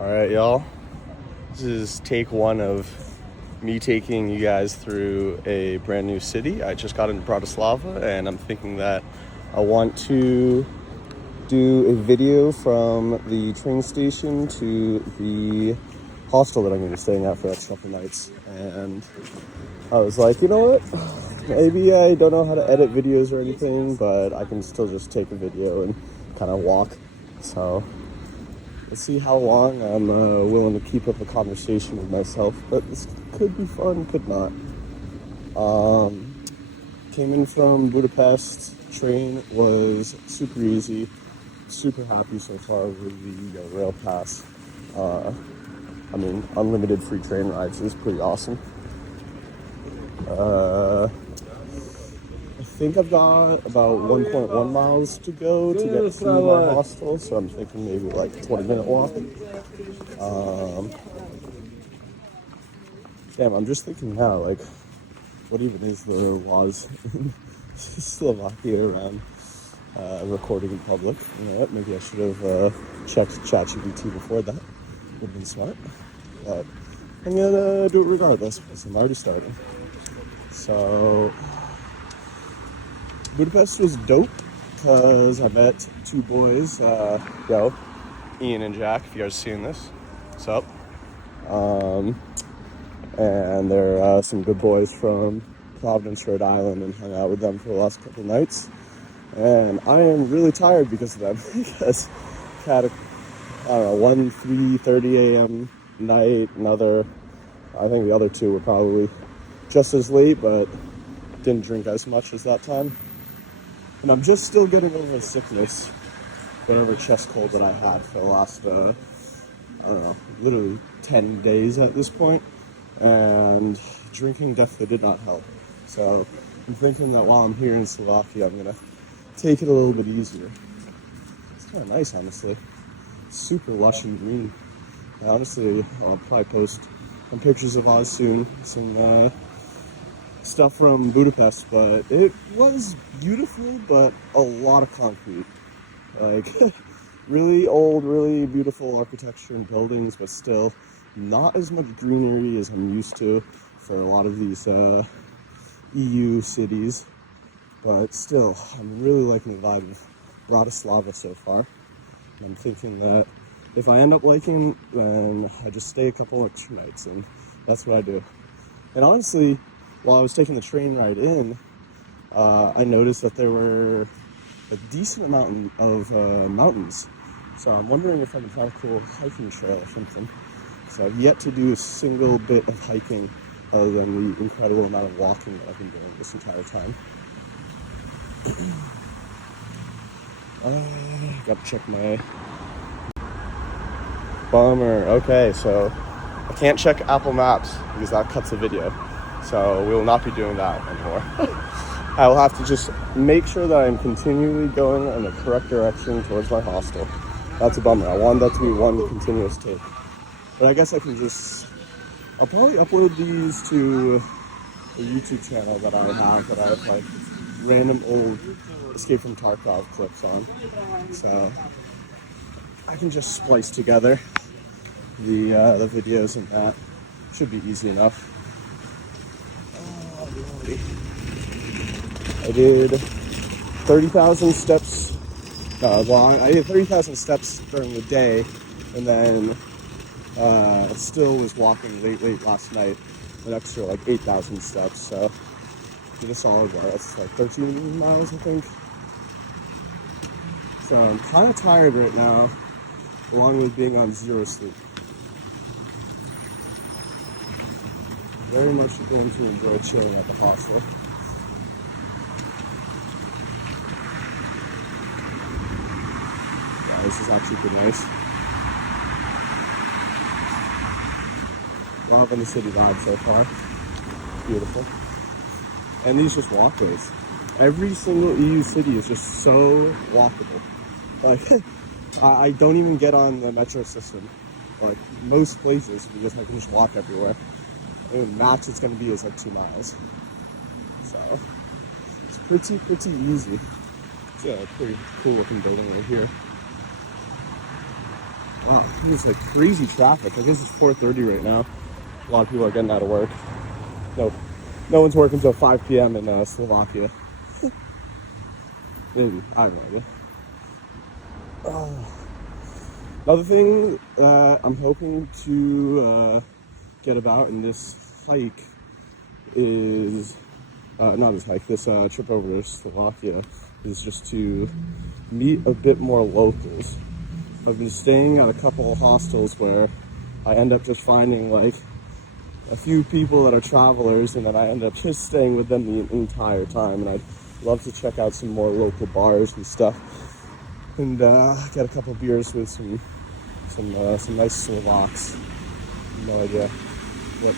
All right, y'all. This is take one of me taking you guys through a brand new city. I just got into Bratislava, and I'm thinking that I want to do a video from the train station to the hostel that I'm going to be staying at for the next couple nights. And I was like, you know what? Maybe I don't know how to edit videos or anything, but I can still just take a video and kind of walk. So let's see how long I'm willing to keep up a conversation with myself. But this could be fun, could not. Came in from Budapest. Train was super easy. Super happy so far with the rail pass. Unlimited free train rides is pretty awesome. I think I've got about 1.1 miles to go to get to my hostel, so I'm thinking maybe like a 20-minute walk. Damn, I'm just thinking now, like, what even is the laws in Slovakia around recording in public? You know what, maybe I should have checked ChatGPT before that. Would have been smart. But I'm gonna do it regardless, because I'm already starting. So Budapest was dope because I met two boys, Ian and Jack, if you guys are seeing this. What's up? And they're some good boys from Providence, Rhode Island, and hung out with them for the last couple nights. And I am really tired because of them, because I had 3:30 a.m. night, I think the other two were probably just as late, but didn't drink as much as that time. And I'm just still getting over the sickness, whatever chest cold that I had for the last, literally 10 days at this point. And drinking definitely did not help. So I'm thinking that while I'm here in Slovakia, I'm going to take it a little bit easier. It's kind of nice, honestly. Super lush and green. And honestly, I'll probably post some pictures of Oz soon. Some stuff from Budapest, but it was beautiful, but a lot of concrete. Like, really old, really beautiful architecture and buildings, but still not as much greenery as I'm used to for a lot of these EU cities. But still, I'm really liking the vibe of Bratislava so far. And I'm thinking that if I end up liking it, then I just stay a couple extra nights, and that's what I do. And honestly, while I was taking the train ride in, I noticed that there were a decent amount of mountains. So I'm wondering if I can find a cool hiking trail or something. So I've yet to do a single bit of hiking other than the incredible amount of walking that I've been doing this entire time. Gotta check my... Bummer. Okay, so I can't check Apple Maps because that cuts the video. So we will not be doing that anymore. I will have to just make sure that I'm continually going in the correct direction towards my hostel. That's a bummer. I wanted that to be one continuous take. But I guess I can I'll probably upload these to a YouTube channel that I have like random old Escape from Tarkov clips on. So I can just splice together the videos, and that should be easy enough. I did 30,000 steps. I did 30,000 steps during the day, and then still was walking late last night, an extra like 8,000 steps. So did a solid bar. That's like 13 miles, I think. So I'm kind of tired right now, along with being on zero sleep. Very much going to enjoy chilling at the hostel. This is actually pretty nice. Loving the city vibe so far. Beautiful. And these just walkways. Every single EU city is just so walkable. Like, I don't even get on the metro system. Like, most places, because I can just walk everywhere. And max it's going to be is like 2 miles. So, it's pretty easy. It's a pretty cool looking building over here. Wow, it's like crazy traffic. I guess it's 4:30 right now. A lot of people are getting out of work. No one's working until 5 p.m. in Slovakia. Maybe, I have no idea. Another thing I'm hoping to get about in this hike is, not this hike, this trip over to Slovakia is just to meet a bit more locals. I've been staying at a couple of hostels where I end up just finding like a few people that are travelers, and then I end up just staying with them the entire time. And I'd love to check out some more local bars and stuff, and get a couple of beers with some nice Slovaks. No idea what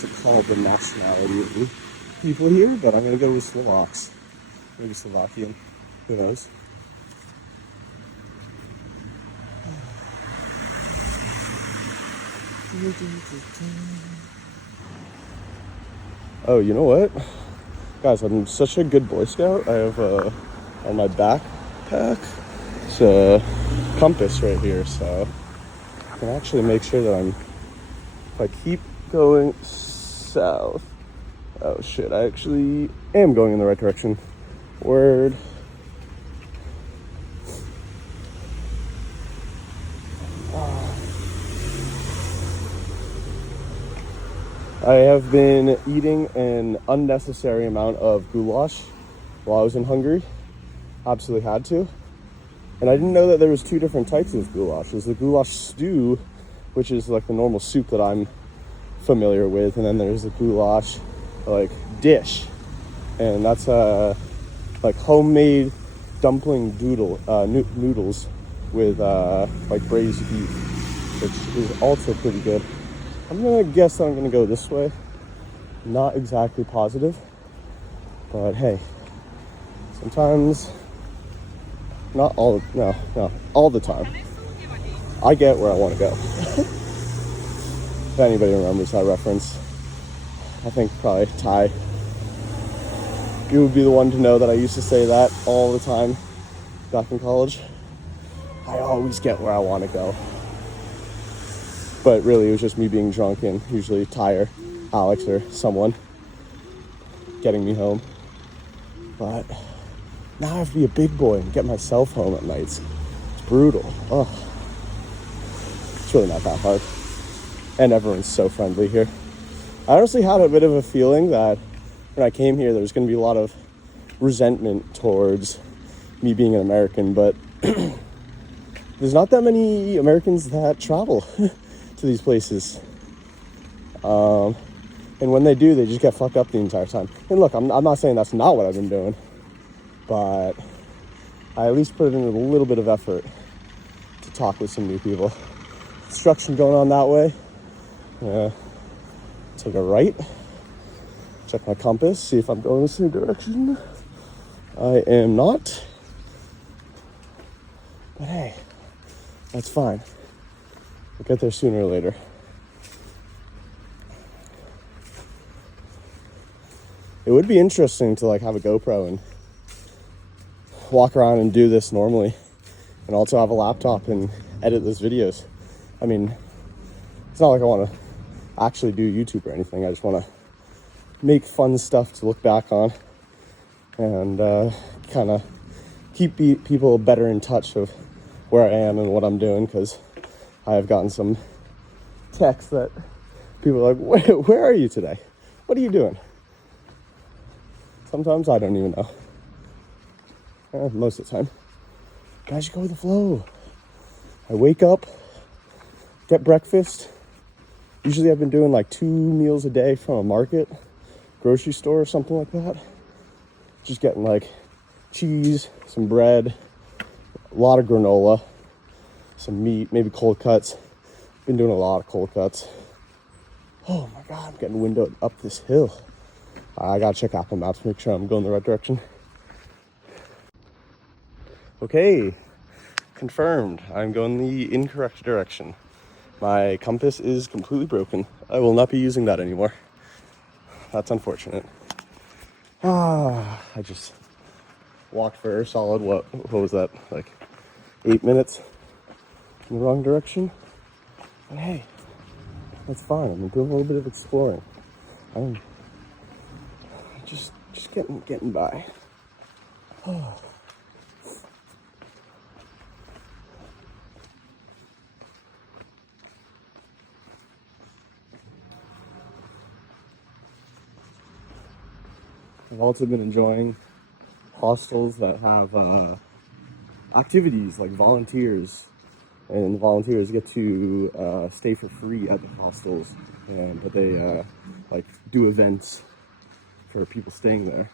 to call the nationality of the people here, but I'm gonna go with Slovaks. Maybe Slovakian. Who knows? Oh, you know what? Guys, I'm such a good Boy Scout. I have on my backpack, it's a compass right here, so I can actually make sure that if I keep going south. Oh shit, I actually am going in the right direction. Word. I have been eating an unnecessary amount of goulash while I was in Hungary. Absolutely had to. And I didn't know that there was two different types of goulash. There's the goulash stew, which is like the normal soup that I'm familiar with, and then there's the goulash like dish, and that's like homemade dumpling noodles with like braised beef, which is also pretty good. I'm gonna guess that I'm gonna go this way. Not exactly positive, but hey, sometimes, not all, no, all the time, I get where I want to go. If anybody remembers that reference, I think probably Ty. You would be the one to know that I used to say that all the time back in college. I always get where I want to go. But really, it was just me being drunk and usually Ty or Alex or someone getting me home. But now I have to be a big boy and get myself home at nights. It's brutal. Oh, it's really not that hard. And everyone's so friendly here. I honestly had a bit of a feeling that when I came here, there was going to be a lot of resentment towards me being an American, but there's not that many Americans that travel to these places. And when they do, they just get fucked up the entire time. And look, I'm not saying that's not what I've been doing, but I at least put in a little bit of effort to talk with some new people. Construction going on that way. Take a right. Check my compass, see if I'm going the same direction. I am not. But hey, that's fine. We'll get there sooner or later. It would be interesting to like have a GoPro and walk around and do this normally, and also have a laptop and edit those videos. I mean, it's not like I want to actually do YouTube or anything. I just want to make fun stuff to look back on and kind of keep people better in touch of where I am and what I'm doing, because I have gotten some texts that people are like, where are you today? What are you doing? Sometimes I don't even know. Most of the time. I just go with the flow. I wake up, get breakfast. Usually I've been doing like 2 meals a day from a market, grocery store or something like that. Just getting like cheese, some bread, a lot of granola, some meat, maybe cold cuts. Been doing a lot of cold cuts. Oh my God, I'm getting windowed up this hill. I gotta check Apple Maps, make sure I'm going the right direction. Okay, confirmed. I'm going the incorrect direction. My compass is completely broken. I will not be using that anymore. That's unfortunate. I just walked for a solid, what was that, like 8 minutes? in the wrong direction. And hey, that's fine. I'm doing a little bit of exploring. I'm just getting by. I've also been enjoying hostels that have activities like volunteers, and volunteers get to stay for free at the hostels, but they like do events for people staying there,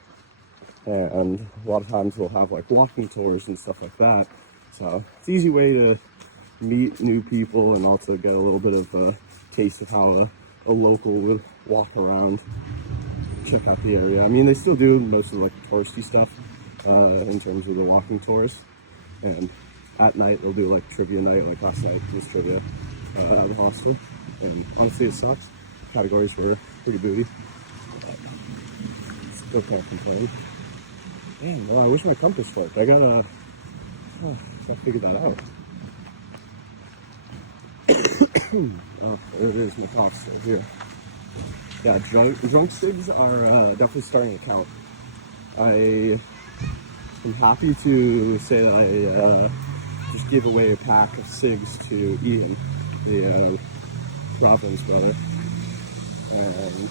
and a lot of times we'll have like walking tours and stuff like that. So it's an easy way to meet new people and also get a little bit of a taste of how a local would walk around, check out the area. I mean, they still do most of like touristy stuff in terms of the walking tours, and at night they'll do like trivia night, like last night was trivia at the hostel, and honestly it sucks. Categories were pretty booty, but still can't complain. Man, well, I wish my compass worked. I gotta figure that out. Oh, there it is, my hostel here. Yeah, drunk cigs are definitely starting to count. I am happy to say that I just gave away a pack of cigs to Ian, the Providence brother, and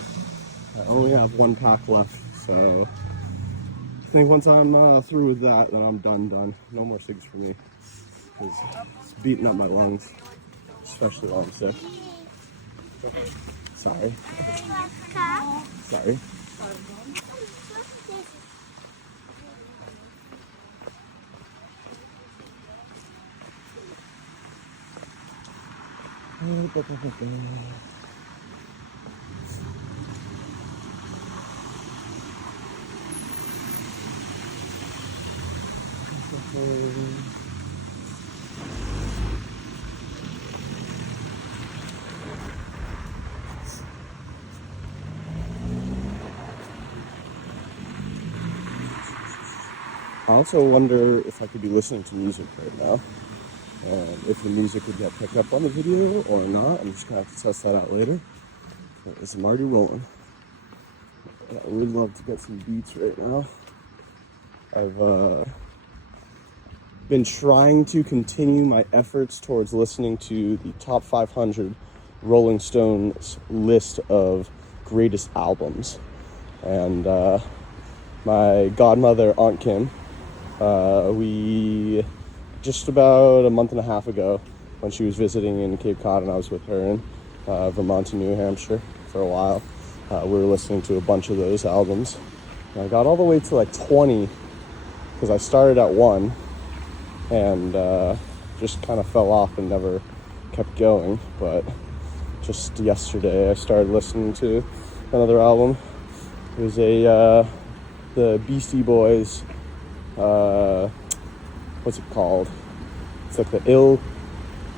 I only have one pack left, so I think once I'm through with that, then I'm done. No more cigs for me, because it's beating up my lungs, especially while I'm sick. Sorry. Sorry. I also wonder if I could be listening to music right now, and if the music would get picked up on the video or not. I'm just gonna have to test that out later. But I'm already rolling. Yeah, I would love to get some beats right now. I've been trying to continue my efforts towards listening to the top 500 Rolling Stones list of greatest albums, and my godmother, Aunt Kim, we just about a month and a half ago, when she was visiting in Cape Cod and I was with her in Vermont and New Hampshire for a while, we were listening to a bunch of those albums. And I got all the way to like 20, because I started at 1 and just kind of fell off and never kept going. But just yesterday I started listening to another album. It was the Beastie Boys, what's it called? It's like the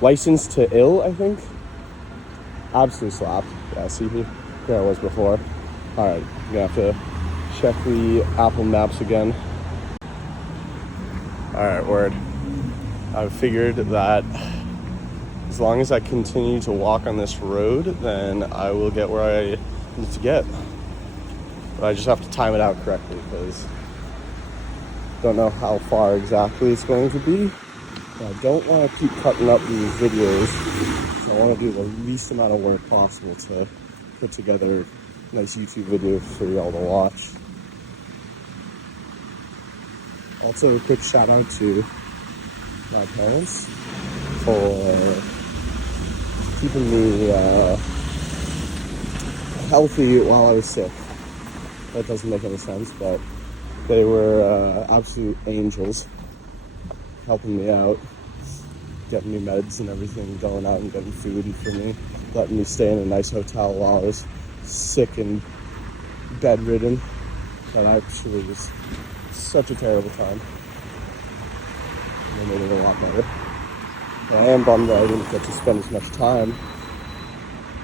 License to Ill, I think. Absolutely slapped. Yeah, see, here I was before. Alright, I'm gonna have to check the Apple Maps again. Alright, word. I've figured that as long as I continue to walk on this road, then I will get where I need to get. But I just have to time it out correctly, because I don't know how far exactly it's going to be. I don't want to keep cutting up these videos, so I want to do the least amount of work possible to put together a nice YouTube video for y'all to watch. Also, a quick shout out to my parents for keeping me healthy while I was sick. That doesn't make any sense, but they were absolute angels, helping me out, getting me meds and everything, going out and getting food for me, letting me stay in a nice hotel while I was sick and bedridden. That actually was such a terrible time. They made it a lot better. But I am bummed that I didn't get to spend as much time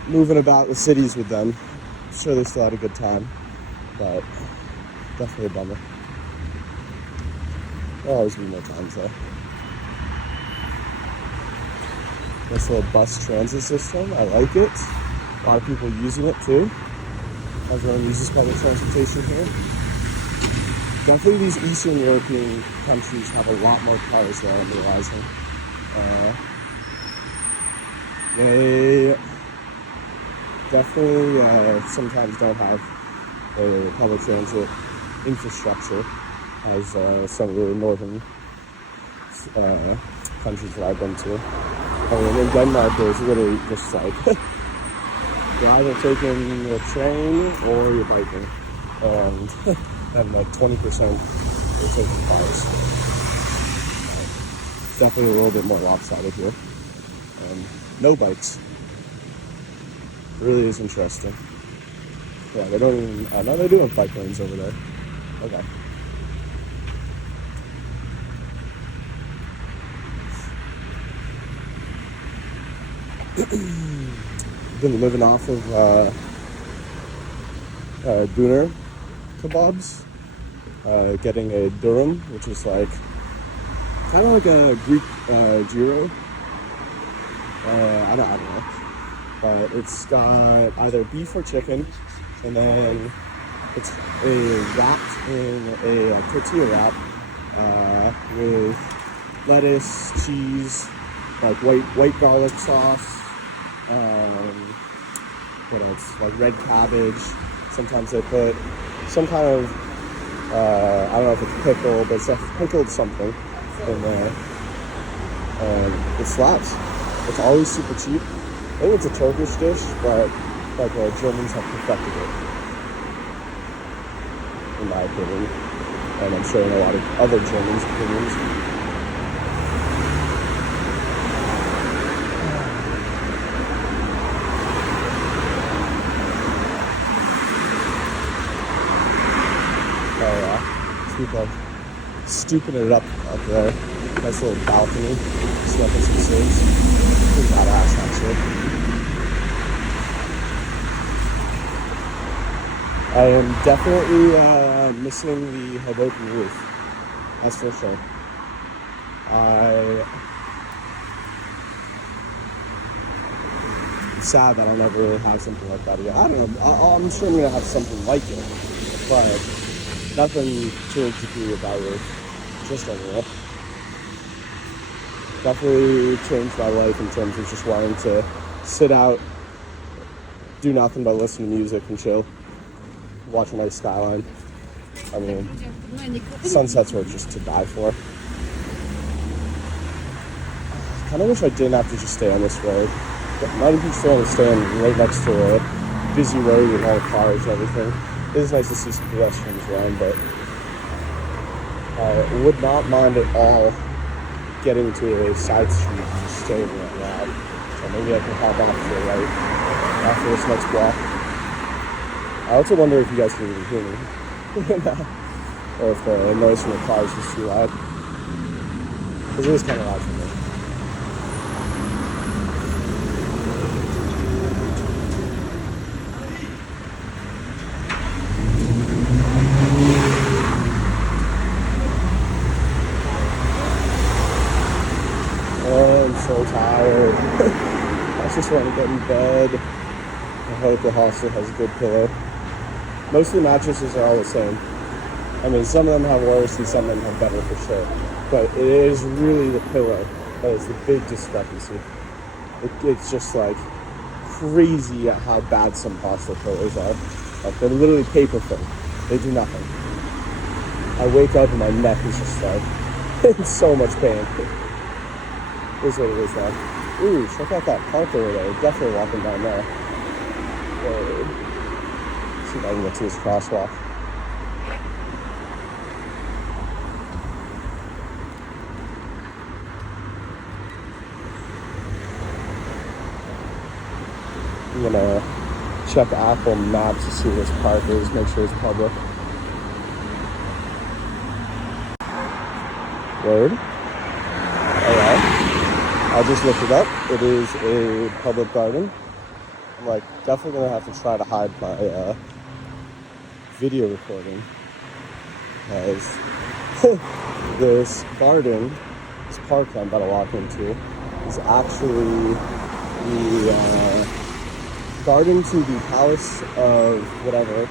moving about the cities with them. I'm sure they still had a good time, but definitely a bummer. There'll always be more times though. This little bus transit system, I like it. A lot of people using it too. Everyone uses public transportation here. Definitely these Eastern European countries have a lot more cars though, I'm realizing. They definitely sometimes don't have a public transit infrastructure as some of the northern countries that I've been to. I mean, in Denmark, there's literally just like, you're either taking a train or you're biking. And like 20% are taking cars. It's definitely a little bit more lopsided here. No bikes. Really is interesting. Yeah, they don't even, I know they do have bike lanes over there. Okay. Been living off of doner kebabs. Getting a durum, which is like kind of like a Greek gyro. I don't know, but it's got either beef or chicken, and then it's wrapped in a tortilla wrap with lettuce, cheese, like white garlic sauce. What else? Like red cabbage. Sometimes they put some kind of I don't know if it's pickle, but it's a pickled something in there. And it slaps. It's always super cheap. I think it's a Turkish dish, but like Germans have perfected it, in my opinion. And I'm sure in a lot of other Germans' opinions. Oh yeah, people stooping it up there. Nice little balcony, smoking some cigs. Pretty badass, actually. I am definitely missing the Hoboken roof. That's for sure. It's sad that I'll never really have something like that again. I don't know. I'm sure I'm gonna have something like it, but nothing to a degree of that roof. Just overall. Definitely changed my life in terms of just wanting to sit out, do nothing but listen to music and chill, watch a nice skyline. I mean, sunsets were just to die for. I kind of wish I didn't have to just stay on this road. But not even staying right next to a busy road with all the cars and everything. It is nice to see some pedestrians around, but I would not mind at all getting to a side street and just staying right now. So maybe I can hop off to the right after this next block. I also wonder if you guys can even hear me. Or if the noise from the cars is too loud. Because it is kind of loud for me. So tired. I just want to get in bed. I hope the hostel has a good pillow. Most of the mattresses are all the same. I mean, some of them have worse and some of them have better for sure. But it is really the pillow that is the big discrepancy. It's just like crazy at how bad some hostel pillows are. Like they're literally paper thin. They do nothing. I wake up and my neck is just like in so much pain. Is what it is now. Ooh, check out that park over there. We're definitely walking down there. Whoa. See if I can get to this crosswalk. I'm gonna check Apple Maps to see where this park is, make sure it's public. Word. Alright. I just looked it up. It is a public garden. I'm like definitely gonna have to try to hide my video recording, as this garden, this park I'm about to walk into, is actually the garden to the palace of whatever,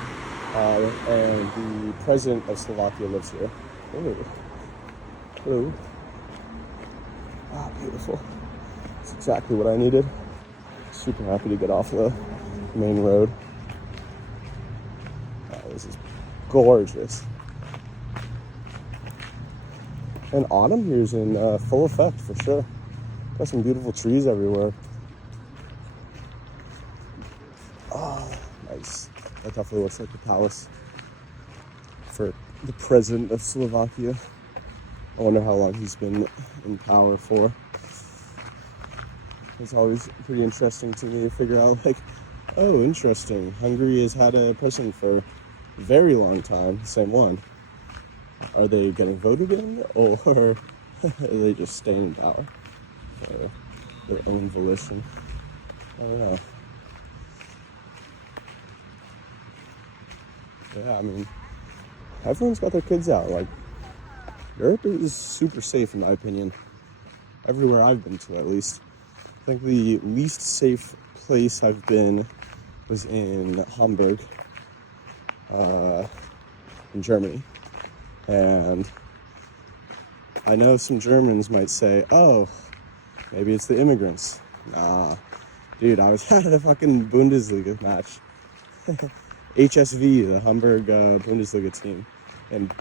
and the president of Slovakia lives here. Ooh. Ooh. Ah, beautiful. That's exactly what I needed. Super happy to get off the main road. Oh, this is gorgeous. And autumn here is in full effect for sure. Got some beautiful trees everywhere. Oh, nice. That definitely looks like the palace for the president of Slovakia. I wonder how long he's been in power for. It's always pretty interesting to me to figure out, like, oh, interesting. Hungary has had a president for a very long time, same one. Are they getting voted in, or are they just staying in power for their own volition? I don't know. Yeah, I mean, everyone's got their kids out. Like, Europe is super safe, in my opinion. Everywhere I've been to, at least. I think the least safe place I've been was in Hamburg, in Germany. And I know some Germans might say, oh, maybe it's the immigrants. Nah, dude, I was at a fucking Bundesliga match. HSV, the Hamburg Bundesliga team. And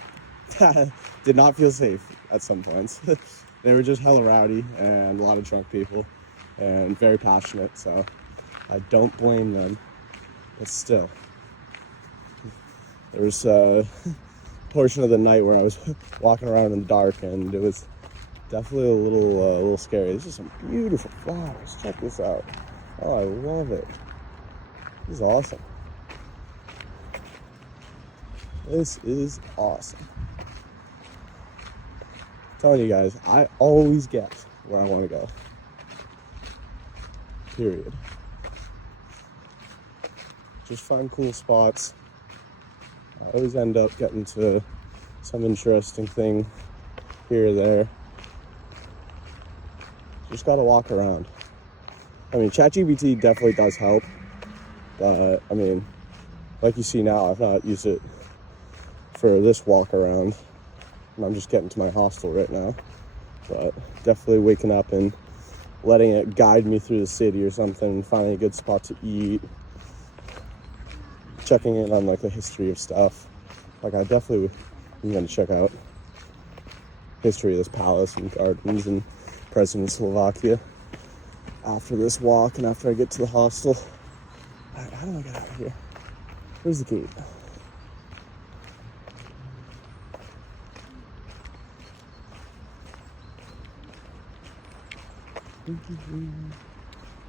did not feel safe at some points. They were just hella rowdy and a lot of drunk people and very passionate, so I don't blame them. But still, there was a portion of the night where I was walking around in the dark, and it was definitely a little scary. This is some beautiful flowers. Check this out. Oh, I love it. This is awesome. This is awesome. I'm telling you guys, I always get where I want to go. Period. Just find cool spots. I always end up getting to some interesting thing here or there. Just gotta walk around. I mean, ChatGPT definitely does help, but I mean, like you see now, I've not used it for this walk around, and I'm just getting to my hostel right now. But definitely waking up and letting it guide me through the city or something, finding a good spot to eat, checking in on like the history of stuff. Like, I definitely am going to check out history of this palace and gardens and President of Slovakia after this walk and after I get to the hostel. All right, how do I get out of here? Where's the gate?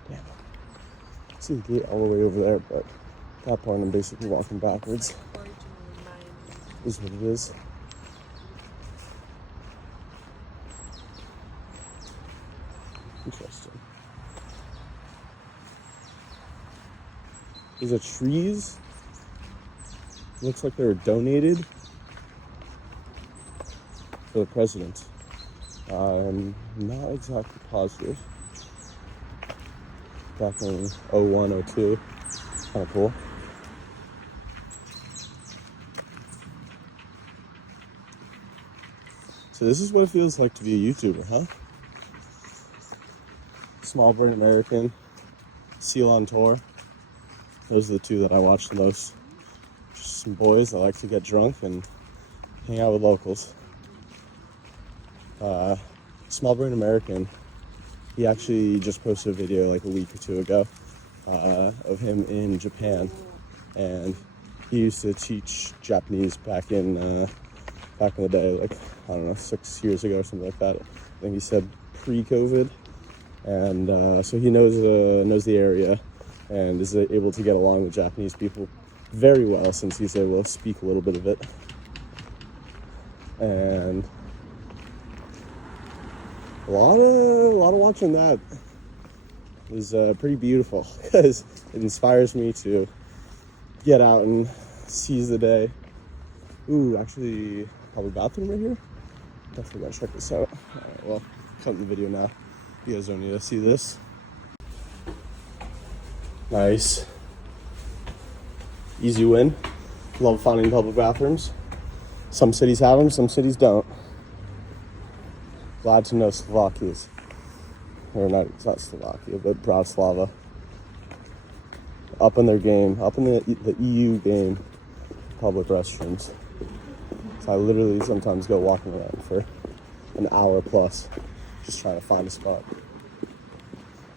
Damn. I see the gate all the way over there, but at that point I'm basically walking backwards. Is what it is. Interesting. These are trees. Looks like they were donated for the president. I'm not exactly positive. Back in 01, 02. Kind of cool. So this is what it feels like to be a YouTuber, huh? Small Bird American, Seal on Tour. Those are the two that I watch the most. Just some boys that like to get drunk and hang out with locals. Small Bird American, he actually just posted a video like a week or two ago of him in Japan, and he used to teach Japanese back in the day, like, I don't know, 6 years ago or something like that. I think he said pre-COVID, and so he knows the area and is able to get along with Japanese people very well, since he's able to speak a little bit of it. And a lot of watching that is pretty beautiful, because it inspires me to get out and seize the day. Ooh, actually, probably bathroom right here. Definitely gotta check this out. All right, well, cutting the video now. You guys don't need to see this. Nice. Easy win. Love finding public bathrooms. Some cities have them, some cities don't. Glad to know Slovakia's, or not, it's not Slovakia, but Bratislava, up in their game, up in the EU game, public restrooms. So I literally sometimes go walking around for an hour plus, just trying to find a spot.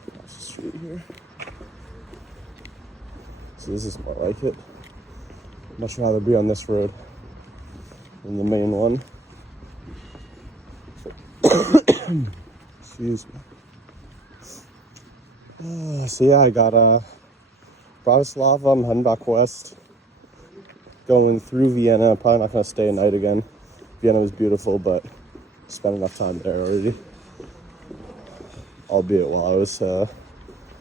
Across the street here. So this is more like it. Much rather be on this road than the main one. Excuse me. So yeah, I got Bratislava. I'm heading back west, going through Vienna. Probably not gonna stay a night again. Vienna was beautiful, but spent enough time there already. Albeit while I was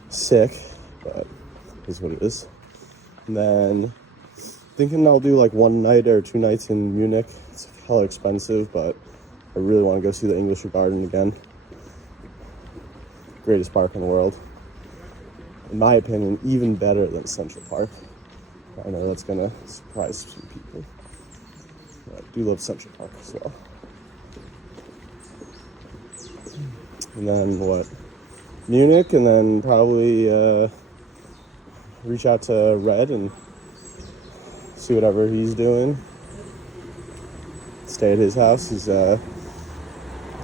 sick, but it is what it is. And then thinking I'll do like 1 night or 2 nights in Munich. It's hella expensive, but I really want to go see the English Garden again. Greatest park in the world. In my opinion, even better than Central Park. I know that's gonna surprise some people. But I do love Central Park as well. And then what? Munich, and then probably reach out to Red and see whatever he's doing. Stay at his house. He's got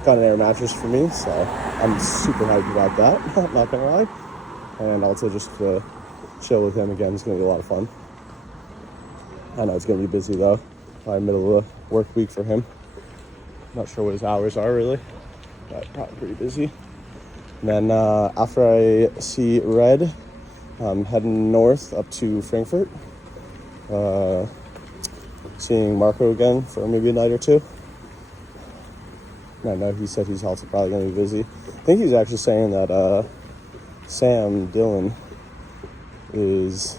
an air mattress for me, so I'm super hyped about that. Not gonna lie. And also just chill with him again. It's gonna be a lot of fun. I know it's gonna be busy though. Probably middle of the work week for him. Not sure what his hours are really, but probably pretty busy. And then after I see Red, I'm heading north up to Frankfurt. Seeing Marco again for maybe a night or two. I know he said he's also probably going to be busy. I think he's actually saying that Sam Dillon is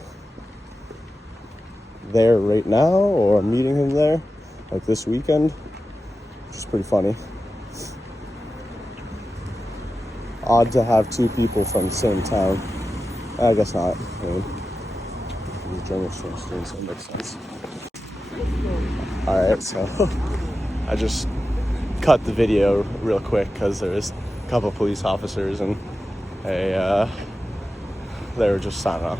there right now, or I'm meeting him there, like this weekend, which is pretty funny. Odd to have 2 people from the same town. I guess not. I mean, the German students, so it makes sense. Alright, so I just cut the video real quick because there was a couple of police officers and they were just, I don't know,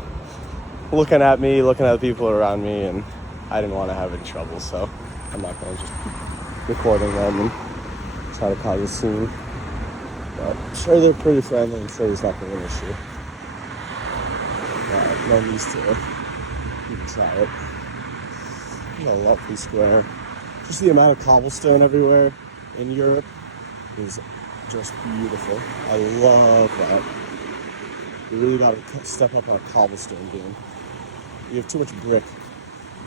looking at me, looking at the people around me, and I didn't want to have any trouble, so I'm not going to just keep recording them and try to cause a scene. But I'm sure they're pretty friendly. I'm sure there's not going to be an issue. No need to even try it. What a lovely square. Just the amount of cobblestone everywhere in Europe is just beautiful. I love that. You really got to step up our cobblestone game. You have too much brick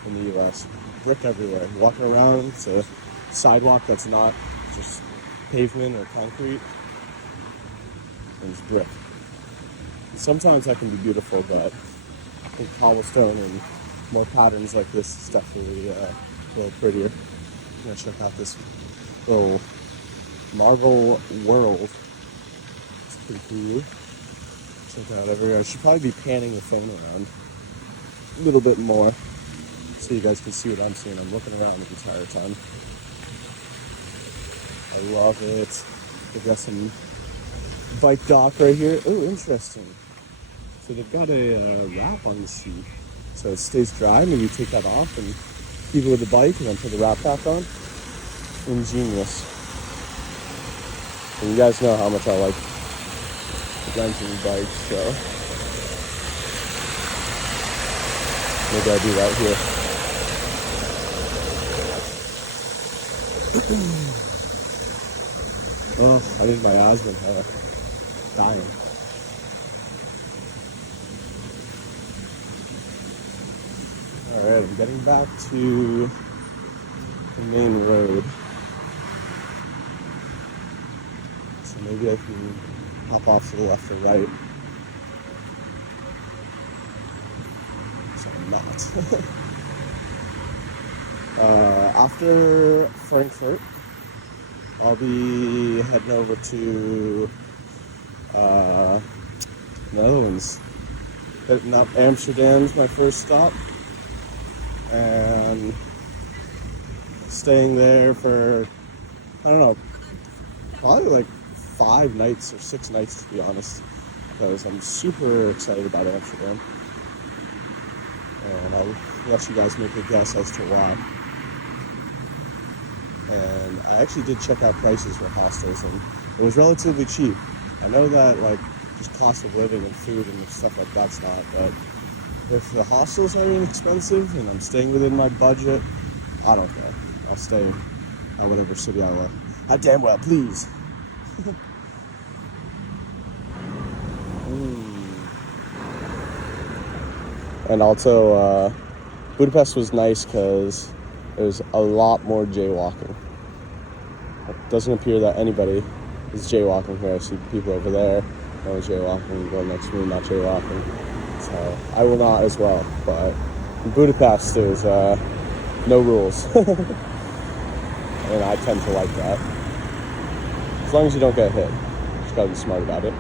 in the US. Brick everywhere. Walking around, it's a sidewalk that's not just pavement or concrete. There's brick. And sometimes that can be beautiful, but I think cobblestone and more patterns like this is definitely a little prettier. I'm gonna check out this little marble world. It's pretty cool. Check it out everywhere. I should probably be panning the phone around a little bit more so you guys can see what I'm seeing. I'm looking around the entire time. I love it. They've got some bike dock right here. Oh, interesting. So they've got a wrap on the seat, so it stays dry. Maybe you take that off and keep it with the bike and then put the wrap back on. Ingenious. And you guys know how much I like renting bikes, so maybe I'll do that here. Oh, I think my eyes been dying. Alright, I'm getting back to the main road. So maybe I can hop off to the left or right. So I'm not. After Frankfurt, I'll be heading over to Netherlands. Hitting up Amsterdam's my first stop, and staying there for, I don't know, probably like 5 nights or 6 nights, to be honest, because I'm super excited about Amsterdam, and I'll let you guys make a guess as to why. And I actually did check out prices for hostels, and it was relatively cheap. I know that like just cost of living and food and stuff like that's not, but if the hostels are inexpensive and I'm staying within my budget, I don't care. I'll stay at whatever city I will. I damn well please. And also, Budapest was nice because there's a lot more jaywalking. It doesn't appear that anybody is jaywalking here. I see people over there, no jaywalking, going next to me, not jaywalking. So I will not as well, but in Budapest there's no rules. And I tend to like that. As long as you don't get hit. Just gotta be smart about it.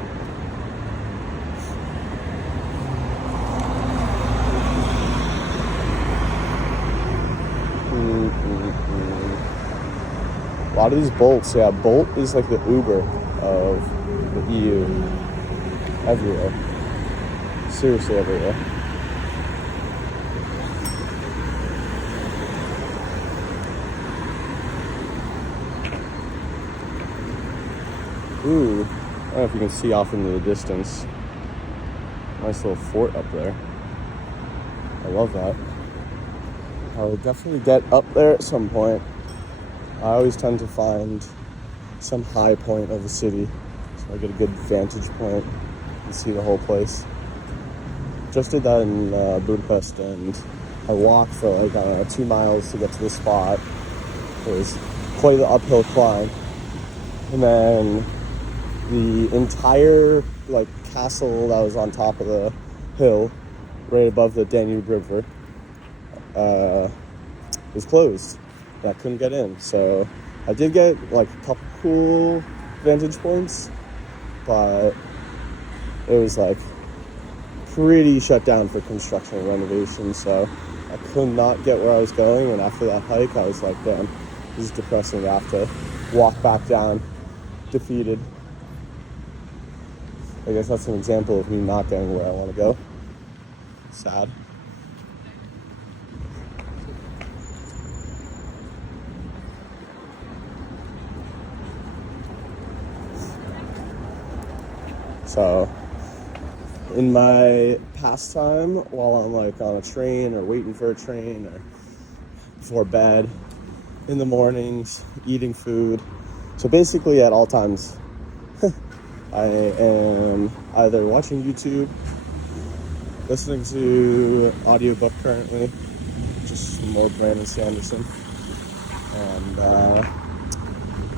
A lot of these Bolts, yeah, Bolt is like the Uber of the EU. Everywhere. Seriously everywhere. Ooh, I don't know if you can see off into the distance. Nice little fort up there. I love that. I'll definitely get up there at some point. I always tend to find some high point of the city, so I get a good vantage point and see the whole place. Just did that in Budapest, and I walked for like 2 miles to get to the spot. It was quite the uphill climb, and then the entire like castle that was on top of the hill, right above the Danube River, was closed. I couldn't get in, so I did get like a couple cool vantage points, but it was like pretty shut down for construction and renovation, so I could not get where I was going. And after that hike, I was like, damn, this is depressing to have to walk back down defeated. I guess that's an example of me not getting where I want to go. Sad. So, in my pastime, while I'm like on a train or waiting for a train or before bed, in the mornings, eating food. So basically at all times, I am either watching YouTube, listening to audiobook currently, just more Brandon Sanderson, and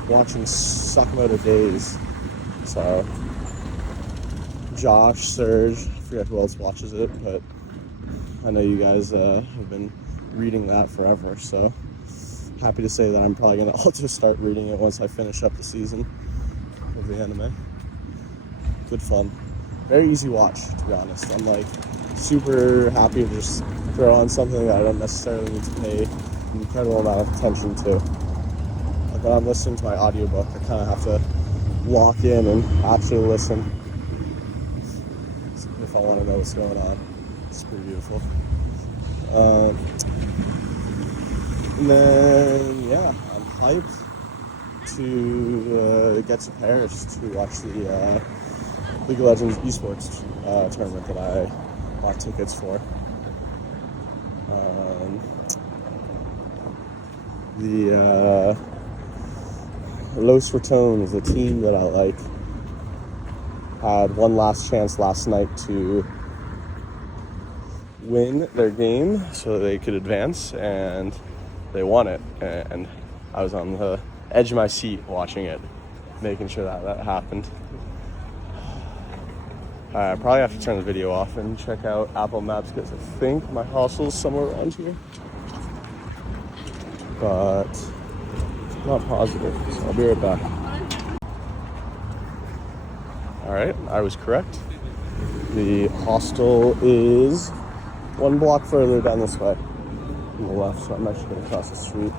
watching Sakamoto Days. So Josh, Serge, I forget who else watches it, but I know you guys have been reading that forever, so happy to say that I'm probably going to also start reading it once I finish up the season of the anime. Good fun. Very easy watch, to be honest. I'm like super happy to just throw on something that I don't necessarily need to pay an incredible amount of attention to. Like when I'm listening to my audiobook, I kind of have to lock in and actually listen if I want to know what's going on. It's pretty beautiful. And then, yeah, I'm hyped to get to Paris to watch the League of Legends esports tournament that I bought tickets for. The Los Ratones, the team that I like, had one last chance last night to win their game so they could advance, and they won it. And I was on the edge of my seat watching it, making sure that happened. I probably have to turn the video off and check out Apple Maps because I think my hostel's somewhere around here, but I'm not positive, so I'll be right back. All right, I was correct. The hostel is 1 block further down this way on the left, so I'm actually going to cross the street.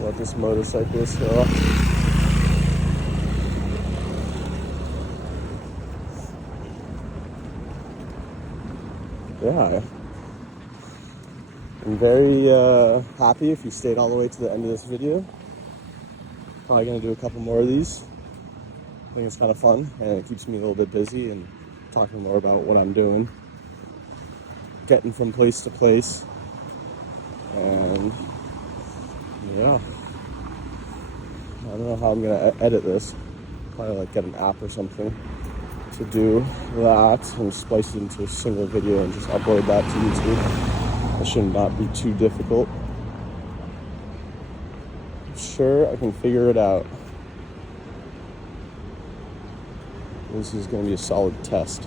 Let this motorcyclist go up. Yeah, I'm very happy if you stayed all the way to the end of this video. Probably going to do a couple more of these. I think it's kind of fun, and it keeps me a little bit busy and talking more about what I'm doing. Getting from place to place. And yeah. I don't know how I'm going to edit this. Probably like get an app or something to do that and splice it into a single video and just upload that to YouTube. It should not be too difficult. I'm sure I can figure it out. This is going to be a solid test.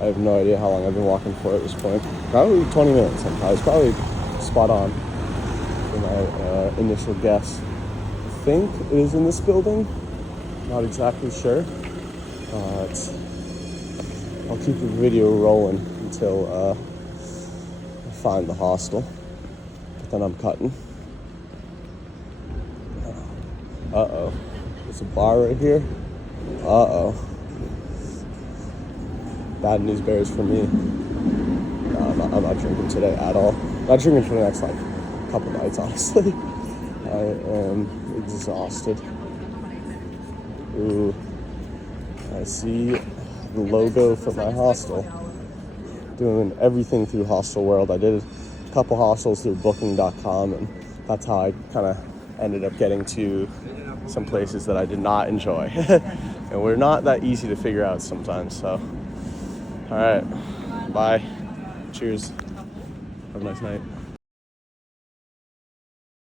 I have no idea how long I've been walking for at this point. Probably 20 minutes. I was probably spot on for my initial guess. I think it is in this building. Not exactly sure. But I'll keep the video rolling until I find the hostel. But then I'm cutting. Uh-oh. There's a bar right here. Uh-oh. Bad news bears for me. No, I'm not drinking today at all. I'm not drinking for the next, couple nights, honestly. I am exhausted. Ooh. I see the logo for my hostel. Doing everything through Hostel World. I did a couple hostels through booking.com, and that's how I kind of ended up getting to some places that I did not enjoy. And we're not that easy to figure out sometimes, so. All right, bye. Cheers. Have a nice night.